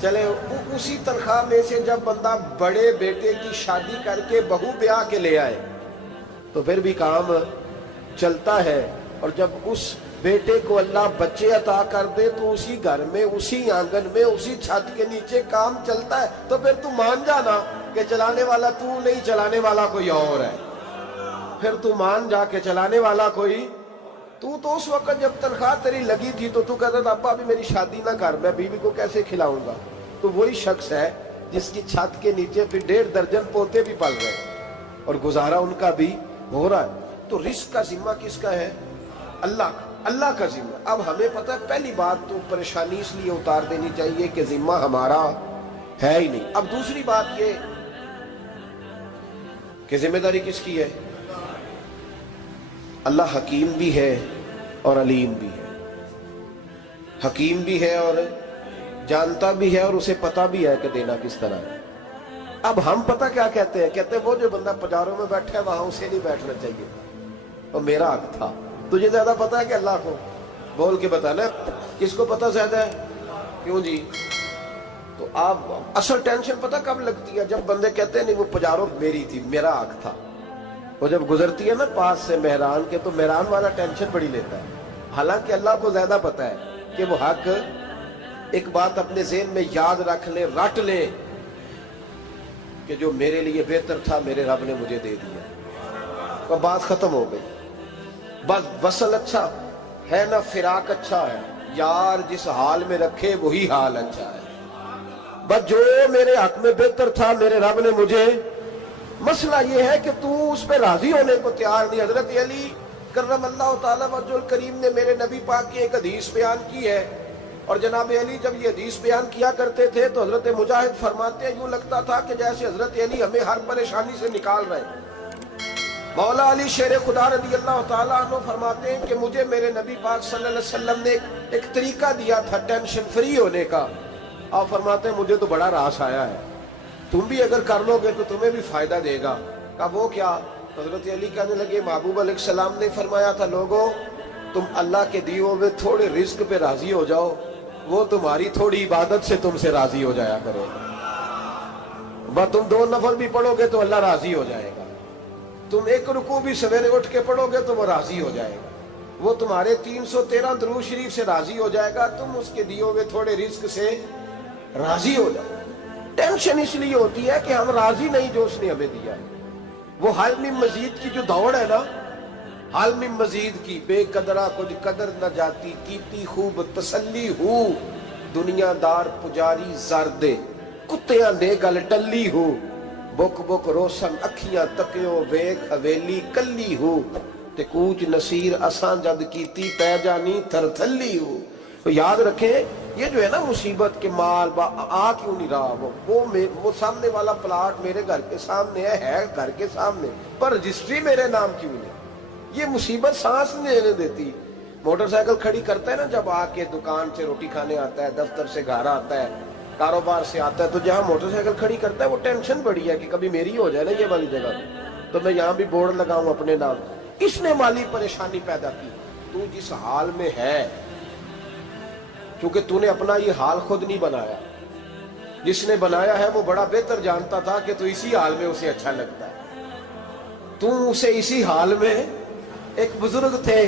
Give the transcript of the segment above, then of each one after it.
چلے اسی تنخواہ میں سے جب بندہ بڑے بیٹے کی شادی کر کے بہو بیاہ کے لے آئے تو پھر بھی کام چلتا ہے، اور جب اس بیٹے کو اللہ بچے عطا کر دے تو اسی گھر میں، اسی آنگن میں، اسی چھت کے نیچے کام چلتا ہے، تو پھر تو مان جانا کہ چلانے والا تو نہیں، چلانے والا کوئی اور ہے۔ پھر تو مان جا کے چلانے والا کوئی تو اس وقت جب تنخواہ تیری لگی تھی تو کہتا تھا ابا ابھی میری شادی نہ کر، میں بیوی کو کیسے کھلاؤں گا؟ تو وہی شخص ہے جس کی چھت کے نیچے پھر 1.5 درجن پوتے بھی پل رہے اور گزارا ان کا بھی ہو رہا ہے۔ تو رزق کا ذمہ کس کا ہے؟ اللہ کا، اللہ کا ذمہ۔ اب ہمیں پتہ ہے پہلی بات تو پریشانی اس لیے اتار دینی چاہیے کہ ذمہ ہمارا ہے ہی نہیں۔ اب دوسری بات یہ کہ ذمہ داری کس کی ہے؟ اللہ حکیم بھی ہے اور علیم بھی ہے، حکیم بھی ہے اور جانتا بھی ہے، اور اسے پتہ بھی ہے کہ دینا کس طرح ہے۔ اب ہم پتہ کیا کہتے ہیں؟ کہتے ہیں وہ جو بندہ پجاروں میں بیٹھا ہے وہاں اسے نہیں بیٹھنا چاہیے تھا، اور میرا حق تھا۔ تجھے زیادہ پتہ ہے کہ اللہ کو؟ بول کے بتانا کس کو پتہ زیادہ ہے؟ کیوں جی؟ تو آپ اصل ٹینشن پتہ کب لگتی ہے؟ جب بندے کہتے ہیں نہیں وہ پجاروں میری تھی، میرا حق تھا۔ وہ جب گزرتی ہے نا پاس سے مہران کے تو مہران والا ٹینشن بڑی لیتا ہے، حالانکہ اللہ کو زیادہ پتہ ہے کہ وہ حق۔ ایک بات اپنے ذہن میں یاد رکھ لیں، رٹ لیں کہ جو میرے لیے بہتر تھا میرے رب نے مجھے دے دیا، تو بات ختم ہو گئی۔ بس وصل اچھا ہے نہ فراق اچھا ہے، یار جس حال میں رکھے وہی حال اچھا ہے۔ بس جو میرے حق میں بہتر تھا میرے رب نے مجھے، مسئلہ یہ ہے کہ تو اس پہ راضی ہونے کو تیار نہیں۔ حضرت علی کرم اللہ تعالیٰ وجہ الکریم نے میرے نبی پاک کی ایک حدیث بیان کی ہے، اور جناب علی جب یہ حدیث بیان کیا کرتے تھے تو حضرت مجاہد فرماتے ہیں یوں لگتا تھا کہ جیسے حضرت علی ہمیں ہر پریشانی سے نکال رہے ہیں۔ مولا علی شیر خدا رضی اللہ تعالیٰ عنہ فرماتے ہیں کہ مجھے میرے نبی پاک صلی اللہ علیہ وسلم نے ایک طریقہ دیا تھا ٹینشن فری ہونے کا۔ آپ فرماتے ہیں مجھے تو بڑا راس آیا ہے، تم بھی اگر کر لو گے تو تمہیں بھی فائدہ دے گا۔ کہا وہ کیا؟ حضرت علی کہنے لگے محبوب علیہ السلام نے فرمایا تھا لوگوں تم اللہ کے دیے ہوئے تھوڑے رزق پہ راضی ہو جاؤ، وہ تمہاری تھوڑی عبادت سے تم سے راضی ہو جایا کرو۔ بس تم 2 نفل بھی پڑھو گے تو اللہ راضی ہو جائے گا، تم 1 رکوع بھی سویرے اٹھ کے پڑھو گے تو وہ راضی ہو جائے گا، وہ تمہارے 313 درود شریف سے راضی ہو جائے گا، تم اس کے دیے ہوئے تھوڑے رزق سے راضی ہو جاؤ۔ ٹینشن اس لیے ہوتی ہے کہ ہم راضی نہیں جو اس نے ہمیں دیا ہے۔ وہ حال میں مزید کی جو دوڑ ہے نا، حال میں مزید کی، بے قدرہ کچھ قدر نہ جاتی، کیتی خوب تسلی ہو، دنیا دار پجاری زردے، کتیاں دے گل ٹلی ہو، بک بک روشن اکھیاں تکیو ویک حویلی کلی ہو، تے کوچ نصیر اساں جد کیتی پہ جانی تھر تھلی ہو۔ تو یاد رکھیں یہ جو ہے نا مصیبت کے مال آ کیوں نہیں رہا، وہ سامنے والا پلاٹ میرے گھر کے سامنے ہے گھر کے سامنے، پر رجسٹری میرے نام کیوں نہیں؟ یہ مصیبت سانس نہیں لینے دیتی۔ موٹر سائیکل کھڑی کرتا ہے نا جب آ کے دکان سے روٹی کھانے آتا ہے، دفتر سے گھر آتا ہے، کاروبار سے آتا ہے، تو جہاں موٹر سائیکل کھڑی کرتا ہے وہ ٹینشن بڑی ہے کہ کبھی میری ہو جائے نا یہ والی جگہ تو میں یہاں بھی بورڈ لگاؤں اپنے نام۔ اس نے مالی پریشانی پیدا کی۔ تو جس حال میں ہے، کیونکہ تو نے اپنا یہ حال خود نہیں بنایا، جس نے بنایا ہے وہ بڑا بہتر جانتا تھا کہ تو اسی حال میں اسے اچھا لگتا ہے۔ تو اسے اسی حال میں، ایک بزرگ تھے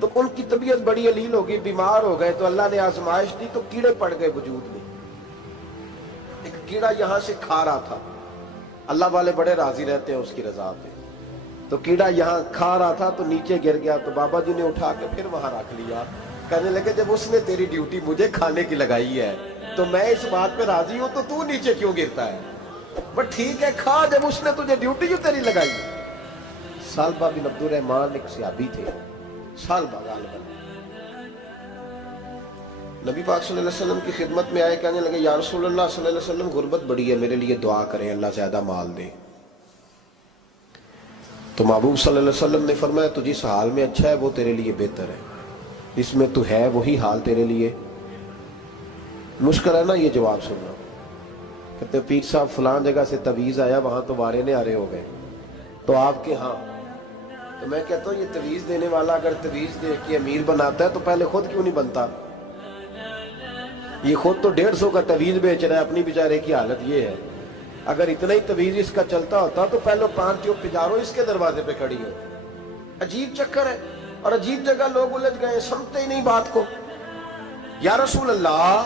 تو ان کی طبیعت بڑی علیل ہو گئی، بیمار ہو گئے، تو اللہ نے آزمائش دی تو کیڑے پڑ گئے وجود میں۔ ایک کیڑا یہاں سے کھا رہا تھا، اللہ والے بڑے راضی رہتے ہیں اس کی رضا پہ، تو کیڑا یہاں کھا رہا تھا تو نیچے گر گیا، تو بابا جی نے اٹھا کے پھر وہاں رکھ لیا، کہنے لگے جب اس نے تیری ڈیوٹی مجھے کھانے کی لگائی ہے تو میں اس بات پہ راضی ہوں، تو نیچے کیوں گرتا ہے؟ بس ٹھیک ہے کھا، جب اس نے تجھے ڈیوٹی جو تیری لگائی۔ سالبہ بن عبد الرحمن ایک صحابی تھے، سالبہ غالباً، نبی پاک صلی اللہ علیہ وسلم کی خدمت میں آئے، کہنے لگے یا رسول اللہ صلی اللہ علیہ وسلم غربت بڑی ہے، میرے لیے دعا کریں اللہ زیادہ مال دے۔ تو محبوب صلی اللہ علیہ وسلم نے فرمایا تو جس حال میں اچھا ہے وہ تیرے لیے بہتر ہے، اس میں تو ہے وہی حال تیرے لیے۔ مشکل ہے نا یہ جواب سننا؟ کہتے پیر صاحب فلان جگہ سے تویز آیا، وہاں تو وارے نے آرے ہو گئے، تو آپ کے ہاں؟ تو میں کہتا ہوں یہ تویز دینے والا اگر تویز دے کے امیر بناتا ہے تو پہلے خود کیوں نہیں بنتا؟ یہ خود تو 150 کا تویز بیچ رہا ہے، اپنی بیچارے کی حالت یہ ہے۔ اگر اتنا ہی تویز اس کا چلتا ہوتا تو پہلے 5 جو پجارو اس کے دروازے پہ کھڑی ہو۔ عجیب چکر ہے اور عجیب جگہ لوگ الجھ گئے، سمجھتے ہی نہیں بات کو۔ یا رسول اللہ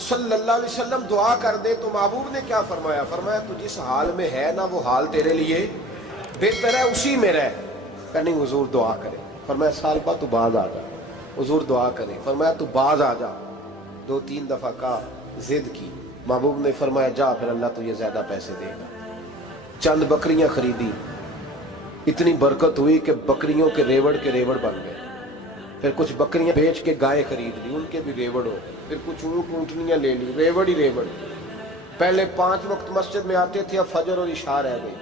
صلی اللہ علیہ وسلم دعا کر دے تو محبوب نے کیا فرمایا؟ فرمایا تو جس حال میں ہے نا وہ حال تیرے لیے بہتر ہے، اسی میں رہ۔ کہ نہیں حضور دعا کرے۔ فرمایا سال بعد تو باز آ جا۔ حضور دعا کرے۔ فرمایا تو باز آ جا۔ 2-3 دفعہ کا ضد کی، محبوب نے فرمایا جا پھر اللہ تجھے زیادہ پیسے دے گا۔ چند بکریاں خریدی، اتنی برکت ہوئی کہ بکریوں کے ریوڑ بن گئے۔ پھر کچھ بکریاں بیچ کے گائے خرید لی، ان کے بھی ریوڑ ہو۔ پھر کچھ اونٹ اونٹنیاں لے لی، ریوڑ ہی ریوڑ۔ پہلے 5 وقت مسجد میں آتے تھے، اب فجر اور عشاء رہ گئی۔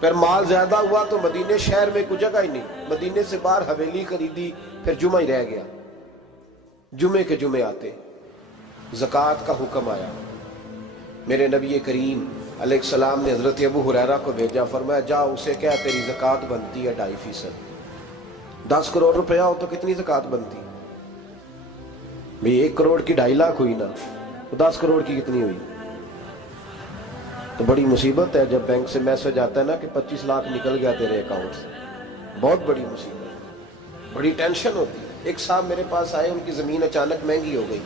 پھر مال زیادہ ہوا تو مدینے شہر میں کوئی جگہ ہی نہیں، مدینے سے باہر حویلی خریدی، پھر جمعہ ہی رہ گیا۔ جمعے کے جمعے آتے، زکوٰۃ کا حکم آیا۔ میرے نبی کریم علیہ السلام نے حضرت ابو ہریرہ کو بھیجا، فرمایا جا اسے کہہ تیری زکوٰۃ بنتی ہے 2.5%۔ 10 کروڑ روپیہ ہو تو کتنی زکوٰۃ بنتی؟ بھئی 1 کروڑ کی 2.5 لاکھ ہوئی نا، تو 10 کروڑ کی کتنی ہوئی؟ تو بڑی مصیبت ہے جب بینک سے میسج آتا ہے نا کہ 25 لاکھ نکل گیا تیرے اکاؤنٹ سے، بہت بڑی مصیبت، بڑی ٹینشن ہوتی ہے۔ ایک صاحب میرے پاس آئے، ان کی زمین اچانک مہنگی ہو گئی،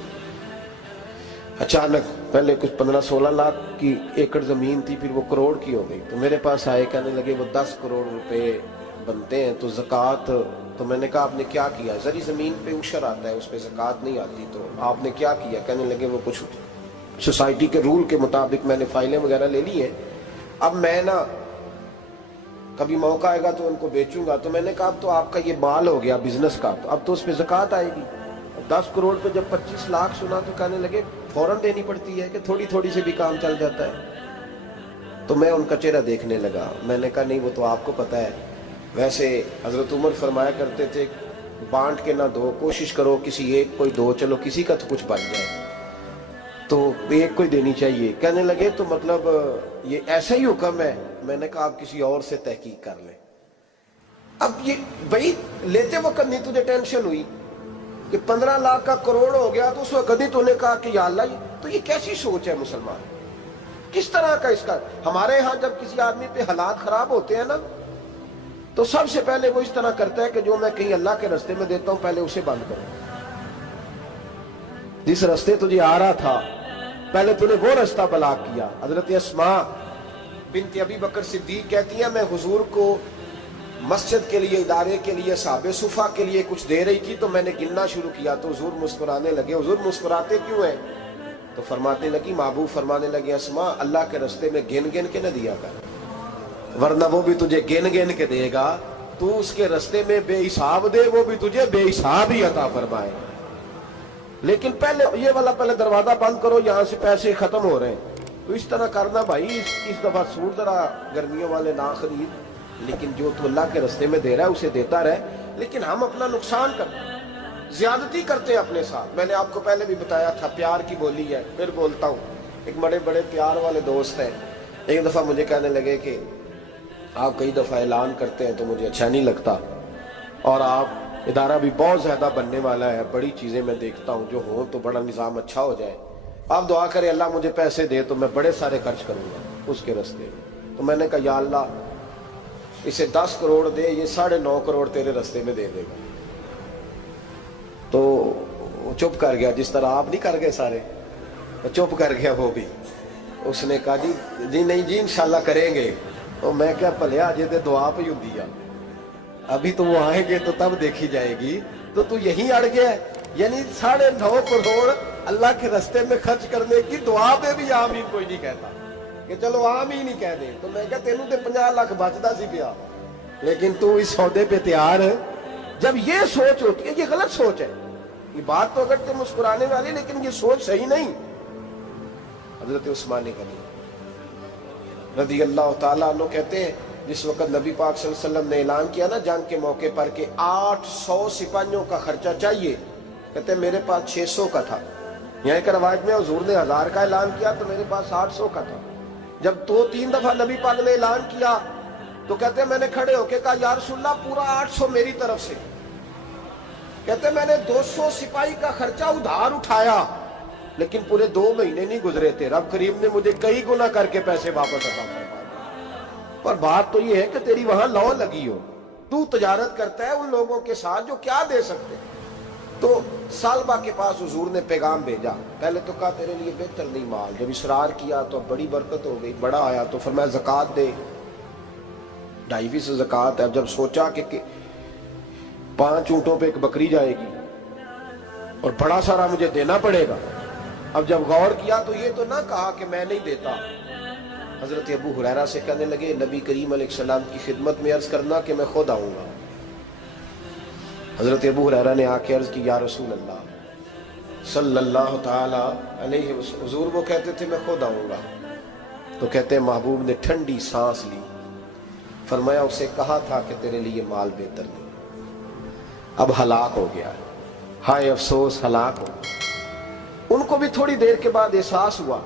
اچانک پہلے کچھ 15-16 لاکھ کی ایکڑ زمین تھی، پھر وہ کروڑ کی ہو گئی۔ تو میرے پاس آئے، کہنے لگے وہ 10 کروڑ روپے بنتے ہیں تو زکوٰۃ، تو میں نے کہا آپ نے کیا کیا؟ زری زمین پہ عشر آتا ہے، اس پہ زکوٰۃ نہیں آتی، تو آپ نے کیا کیا؟ کہنے لگے وہ کچھ سوسائٹی کے رول کے مطابق میں نے فائلیں وغیرہ لے لی ہیں، اب میں نا کبھی موقع آئے گا تو ان کو بیچوں گا۔ تو میں نے کہا اب تو آپ کا یہ مال ہو گیا بزنس کا، تو اب تو اس پہ زکوٰۃ آئے گی۔ 10 کروڑ پہ جب 25 لاکھ سنا تو کہنے لگے فوراً دینی پڑتی ہے کہ تھوڑی تھوڑی سے بھی کام چل جاتا ہے؟ تو میں ان کا چہرہ دیکھنے لگا، میں نے کہا نہیں وہ تو آپ کو پتہ ہے، ویسے حضرت عمر فرمایا کرتے تھے بانٹ کے نہ دو، کوشش کرو کسی ایک کو ہی دو، چلو کسی کا تو کچھ بن جائے، تو ایک کو ہی دینی چاہیے۔ کہنے لگے تو مطلب یہ ایسا ہی حکم ہے؟ میں نے کہا آپ کسی اور سے تحقیق کر لیں۔ اب یہ بھائی لیتے وقت نہیں تجھے ٹینشن ہوئی کہ 15 لاکھ کا کروڑ ہو گیا، تو اس وقت کبھی تو نے کہا کہ یا اللہ تو یہ کیسی سوچ ہے مسلمان، کس طرح کا اس کا؟ ہمارے ہاں جب کسی آدمی پہ حالات خراب ہوتے ہیں نا تو سب سے پہلے وہ اس طرح کرتا ہے کہ جو میں کہیں اللہ کے رستے میں دیتا ہوں پہلے اسے بند کروں۔ جس رستے تجھے آ رہا تھا پہلے تو نے وہ رستہ بلاک کیا۔ حضرت اسماء بنت ابی بکر صدیق کہتی ہیں میں حضور کو مسجد کے لیے، ادارے کے لیے، صحابہ صفہ کے لیے کچھ دے رہی تھی، تو میں نے گننا شروع کیا تو حضور مسکرانے لگے۔ حضور مسکراتے کیوں ہیں؟ تو فرمانے لگی، محبوب فرمانے لگے اسماء اللہ کے رستے میں گن گن کے نہ دیا کر، ورنہ وہ بھی تجھے گن گن کے دے گا، تو اس کے رستے میں بے حساب دے، وہ بھی تجھے بے حساب ہی عطا فرمائے۔ لیکن پہلے یہ والا پہلے دروازہ بند کرو، یہاں سے پیسے ختم ہو رہے ہیں، تو اس طرح کرنا بھائی۔ اس دفعہ سوٹ ذرا گرمیوں والے نہ خرید، لیکن جو تو اللہ کے رستے میں دے رہا ہے اسے دیتا رہے، لیکن ہم اپنا نقصان کرتے ہیں، زیادتی کرتے ہیں اپنے ساتھ۔ میں نے آپ کو پہلے بھی بتایا تھا پیار کی بولی ہے، پھر بولتا ہوں۔ ایک بڑے بڑے پیار والے دوست ہیں، ایک دفعہ مجھے کہنے لگے کہ آپ کئی دفعہ اعلان کرتے ہیں تو مجھے اچھا نہیں لگتا، اور آپ ادارہ بھی بہت زیادہ بننے والا ہے، بڑی چیزیں میں دیکھتا ہوں جو ہوں تو بڑا نظام اچھا ہو جائے، آپ دعا کریں اللہ مجھے پیسے دے تو میں بڑے سارے خرچ کروں گا اس کے راستے میں۔ تو میں نے کہا یا اللہ اسے 10 کروڑ دے، یہ 9.5 کروڑ تیرے راستے میں دے دے گا۔ تو چپ کر گیا، جس طرح آپ نہیں کر گئے سارے، چپ کر گیا وہ بھی۔ اس نے کہا جی نہیں جی انشاءاللہ کریں گے۔ تو میں کیا پلیا جی تے دعا پہ ہوں دیا، ابھی تو وہ آئیں گے تو تب دیکھی جائے گی، تو یہیں اڑ گیا ہے۔ یعنی 9.5 کروڑ اللہ کے رستے میں خرچ کرنے کی دعا پہ بھی آمین کوئی نہیں کہتا کہ چلو آمین ہی کہہ دیں۔ تو میں کہا تینوں تے 50 لاکھ بچتا سی پیا، لیکن تو اس سودے پہ تیار ہے۔ جب یہ سوچ ہوتی ہے، یہ غلط سوچ ہے، یہ بات تو اگر تم مسکرانے والی، لیکن یہ سوچ صحیح نہیں۔ حضرت عثمان غنی رضی اللہ تعالیٰ عنہ کہتے ہیں جس وقت نبی پاک صلی اللہ علیہ وسلم نے اعلان کیا نا جنگ کے موقع پر کہ 800 سپاہیوں کا خرچہ چاہیے، کہتے ہیں میرے پاس 600 کا تھا۔ یہاں ایک روایت میں حضور نے 1000 کا اعلان کیا تو میرے پاس 800 کا تھا۔ جب 2-3 دفعہ نبی پاک نے اعلان کیا تو کہتے ہیں میں نے کھڑے ہو کے کہا یا رسول اللہ پورا 800 میری طرف سے۔ کہتے میں نے 200 سپاہی کا خرچہ ادھار اٹھایا لیکن پورے 2 مہینے نہیں گزرے تھے، رب کریم نے مجھے کئی گنا کر کے پیسے واپس عطا فرمائے۔ پر بات تو یہ ہے کہ تیری وہاں لو لگی ہو، تو تجارت کرتا ہے ان لوگوں کے ساتھ جو کیا دے سکتے۔ تو سالبہ کے پاس حضور نے پیغام بھیجا، پہلے تو کہا تیرے لیے بہتر نہیں مال، جب اصرار کیا تو بڑی برکت ہو گئی، بڑا آیا تو فرمایا زکوٰۃ دے، 2.5% زکوٰۃ ہے۔ جب سوچا کہ 5 اونٹوں پہ ایک بکری جائے گی اور بڑا سارا مجھے دینا پڑے گا، اب جب غور کیا تو یہ تو نہ کہا کہ میں نہیں دیتا۔ حضرت ابو ہریرہ سے کہنے لگے نبی کریم علیہ السلام کی خدمت میں عرض کرنا کہ میں خود آؤں گا۔ حضرت ابو ہریرہ نے آ کے عرض کی یا رسول اللہ صلی اللہ تعالی علیہ وسلم، حضور وہ کہتے تھے میں خود آؤں گا، تو کہتے ہیں محبوب نے ٹھنڈی سانس لی، فرمایا اسے کہا تھا کہ تیرے لیے مال بہتر نہیں، اب ہلاک ہو گیا، ہائے افسوس ہلاک ہو گیا۔ ان کو بھی تھوڑی دیر کے بعد احساس ہوا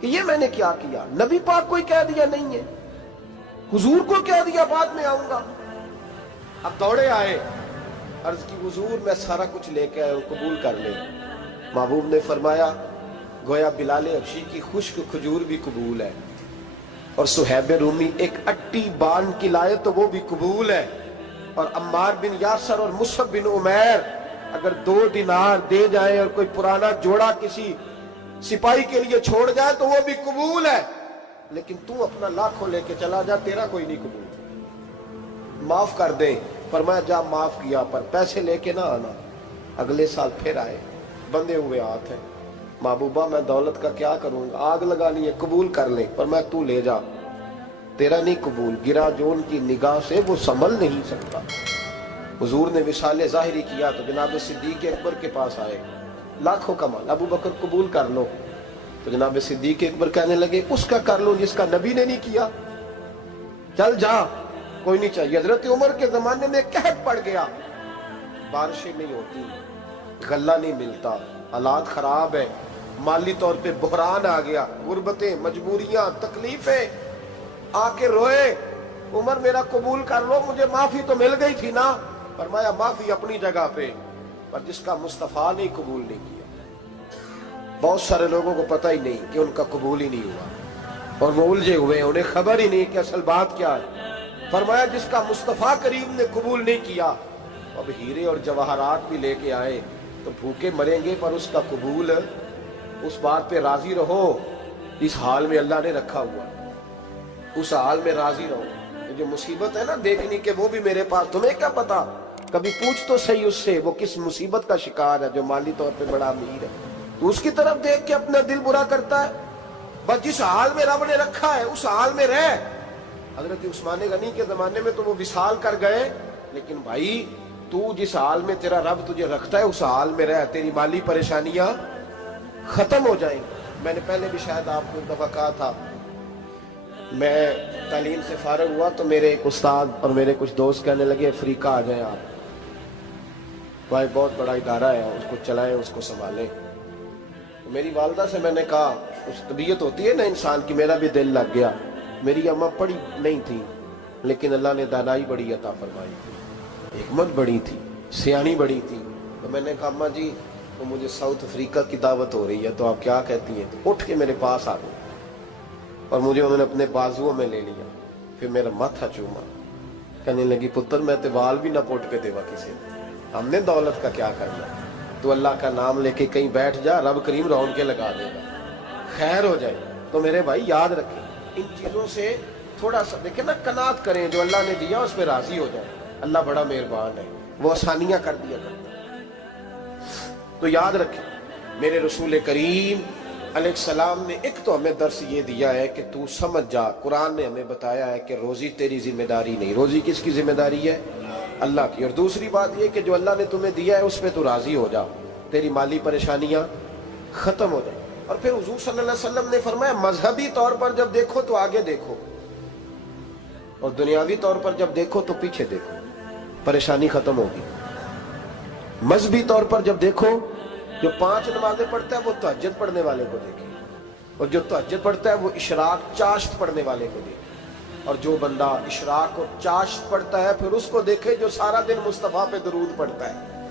کہ یہ میں نے کیا کیا، نبی پاک کو ہی کہہ دیا نہیں ہے، حضور کو کہہ دیا بعد میں آؤں گا۔ اب دوڑے آئے، عرض کی حضور میں سارا کچھ لے کے آئے ہوں، قبول کر لیں۔ محبوب نے فرمایا گویا بلال حبشی کی خشک کھجور بھی قبول ہے، اور صہیب رومی ایک اٹی باندھ کی لائے تو وہ بھی قبول ہے، اور عمار بن یاسر اور مصعب بن عمیر اگر 2 دینار دے جائیں اور کوئی پرانا جوڑا کسی سپاہی کے لیے چھوڑ جائے تو وہ بھی قبول ہے، لیکن تو اپنا لاکھوں لے کے چلا جا، تیرا کوئی نہیں قبول، معاف کر دیں۔ فرمایا جا معاف کیا، پر پیسے لے کے نہ آنا۔ اگلے سال پھر آئے، بندے ہوئے ہاتھ ہیں، محبوبہ میں دولت کا کیا کروں گا، آگ لگانی ہے، قبول کر لیں۔ فرمایا تو لے جا، تیرا نہیں قبول، گرا جو ان کی نگاہ سے وہ سنبھل نہیں سکتا۔ حضور نے وصال ظاہری کیا تو جناب صدیق اکبر کے پاس آئے، لاکھوں کا مال، ابو بکر قبول کر لو، تو جناب صدیق اکبر کہنے لگے اس کا کر لو جس کا نبی نے نہیں کیا، چل جا کوئی نہیں چاہیے۔ حضرت عمر کے زمانے میں قحط پڑ گیا، بارشیں نہیں ہوتی، غلہ نہیں ملتا، حالات خراب ہے، مالی طور پہ بحران آ گیا، غربتیں، مجبوریاں، تکلیفیں، آ کے روئے، عمر میرا قبول کر لو، مجھے معافی تو مل گئی تھی نا۔ فرمایا معافی اپنی جگہ پہ، پر جس کا مصطفیٰ نے قبول نہیں کیا۔ بہت سارے لوگوں کو پتہ ہی نہیں کہ ان کا قبول ہی نہیں ہوا، اور وہ الجھے ہوئے، انہیں خبر ہی نہیں کہ اصل بات کیا ہے۔ فرمایا جس کا مصطفیٰ کریم نے قبول نہیں کیا، اب ہیرے اور جواہرات بھی لے کے آئے تو بھوکے مریں گے، پر اس کا قبول، اس بات پہ راضی رہو، اس حال میں اللہ نے رکھا ہوا، اس حال میں راضی رہو۔ یہ جو مصیبت ہے نا دیکھنی کہ وہ بھی میرے پاس، تمہیں کیا پتا، کبھی پوچھ تو صحیح اس سے وہ کس مصیبت کا شکار ہے، جو مالی طور پہ بڑا امیر ہے، تو اس کی طرف دیکھ کے اپنا دل برا کرتا ہے۔ بس جس حال میں رب نے رکھا ہے اس حال میں رہ۔ حضرت عثمان غنی کے زمانے میں تو وہ وصال کر گئے، لیکن بھائی تو جس حال میں تیرا رب تجھے رکھتا ہے اس حال میں رہ، تیری مالی پریشانیاں ختم ہو جائیں۔ میں نے پہلے بھی شاید آپ کو ایک دفعہ کہا تھا، میں تعلیم سے فارغ ہوا تو میرے ایک استاد اور میرے کچھ دوست کہنے لگے افریقہ آ جائیں آپ، بھائی بہت بڑا ادارہ ہے، اس کو چلائیں، اس کو سنبھالیں۔ میری والدہ سے میں نے کہا، اس طبیعت ہوتی ہے نا انسان کی، میرا بھی دل لگ گیا۔ میری اماں پڑھی نہیں تھی لیکن اللہ نے دانائی بڑی عطا فرمائی تھی، حکمت بڑی تھی، سیانی بڑی تھی۔ تو میں نے کہا اماں جی وہ مجھے ساؤتھ افریقہ کی دعوت ہو رہی ہے تو آپ کیا کہتی ہیں؟ تو اٹھ کے میرے پاس آ گئی اور مجھے انہوں نے اپنے بازوؤں میں لے لیا، پھر میرا ماتھا چوما، کہنے لگی پتر میں تے وال بھی نہ پوٹ کے دیوا کسی نے، ہم نے دولت کا کیا کرنا، تو اللہ کا نام لے کے کہیں بیٹھ جا، رب کریم رون کے لگا دے گا، خیر ہو جائے۔ تو میرے بھائی یاد رکھیں ان چیزوں سے تھوڑا سا دیکھیں نا، قناعت کریں، جو اللہ نے دیا اس پہ راضی ہو جائے، اللہ بڑا مہربان ہے، وہ آسانیاں کر دیا کرتا ہے۔ تو یاد رکھیں میرے رسول کریم علیہ السلام نے ایک تو ہمیں درس یہ دیا ہے کہ تو سمجھ جا، قرآن نے ہمیں بتایا ہے کہ روزی تیری ذمہ داری نہیں، روزی کس کی ذمہ داری ہے؟ اللہ کی۔ اور دوسری بات یہ کہ جو اللہ نے تمہیں دیا ہے اس پہ تو راضی ہو جا، تیری مالی پریشانیاں ختم ہو جائیں۔ اور پھر حضور صلی اللہ علیہ وسلم نے فرمایا مذہبی طور پر جب دیکھو تو آگے دیکھو، اور دنیاوی طور پر جب دیکھو تو پیچھے دیکھو، پریشانی ختم ہوگی۔ مذہبی طور پر جب دیکھو، جو 5 نمازیں پڑھتا ہے وہ تہجد پڑھنے والے کو دیکھے، اور جو تہجد پڑھتا ہے وہ اشراق چاشت پڑھنے والے کو دیکھے، اور جو بندہ اشراق اور چاشت پڑھتا ہے پھر اس کو دیکھے جو سارا دن مصطفیٰ پہ درود پڑھتا ہے۔